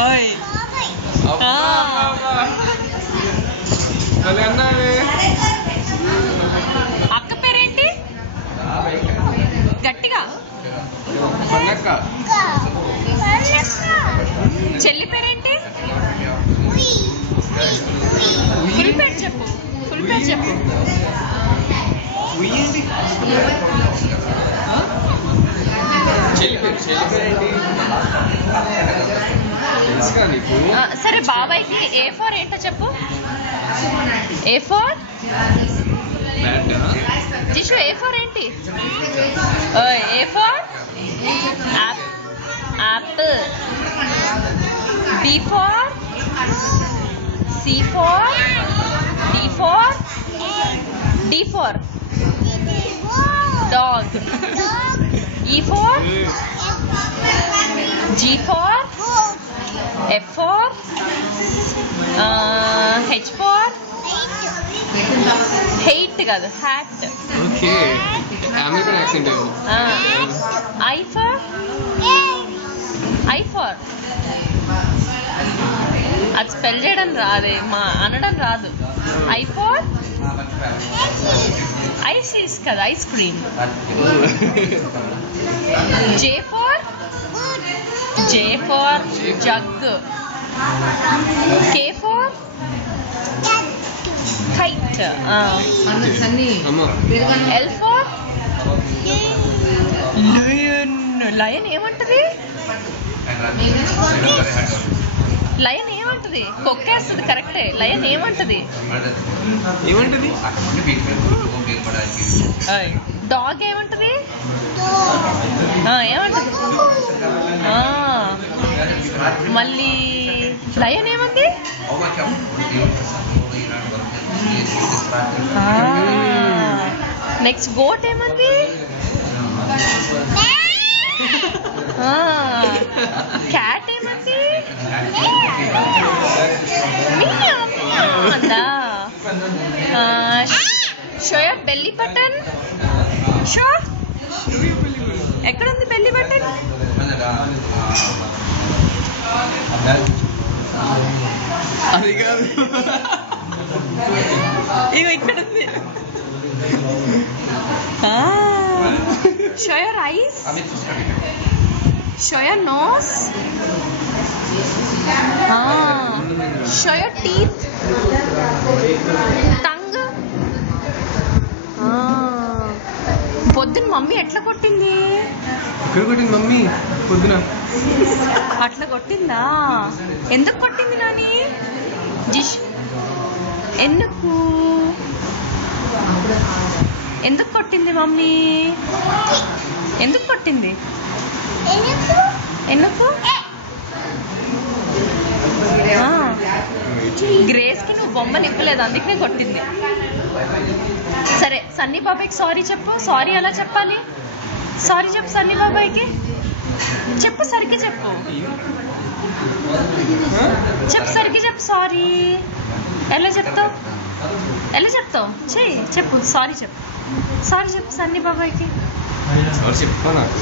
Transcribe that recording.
ఓయ్ అక్క పేరేంటి గట్టిగా చెల్లి పేరేంటి ఫుల్ పేరు చెప్పు సరే బాబాయ్కి A4 ఏంటో చెప్పు A4 జిషు A4 ఏంటి A4 apple B4 C4 D4 D4 dog E4 G4 F4 H4 హెయిట్ కాదు hat okay American accent I4 అది స్పెల్ చేయడం రాదే అనడం రాదు I4 ఐస్ కదా ice cream J4 jug K4 kite L4 lion ఏమంటది కొక్కేస్తుంది కరెక్టే లయన్ ఏమంటది డాగ్ ఏమంటది మళ్ళీ లయన్ ఏమంది నెక్స్ట్ గోట్ ఏమంది క్యాట్ ఏమంది అందా షోయర్ బెల్లీ బటన్ షోర్ ఎక్కడుంది బెల్లీ బటన్ అది కాదు ఇగో ఇక్కడ ఉంది show your eyes, show your nose, show your teeth, tongue. పొద్దున మమ్మీ ఎట్లా కొట్టింది మమ్మీ పొద్దున అట్లా కొట్టిందా ఎందుకు కొట్టింది నాని జిష్ ఎందుకు కొట్టింది మమ్మీ ఎందుకు కొట్టింది గ్రేస్కి నువ్వు బొమ్మని ఇవ్వలేదు అందుకనే కొట్టింది సరే సన్నీ బాబాయ్కి సారీ చెప్పు సారీ ఎలా చెప్పాలి సారీ చెప్పు సన్నీ బాబాయ్కి చెప్పు సరిగ్గా చెప్పు సరిగ్గా చెప్పు సారీ ఎలా చెప్తావు చెయ్యి చెప్పు సారీ చెప్పు సన్నీ బాబాయ్కి చెప్పు నాకు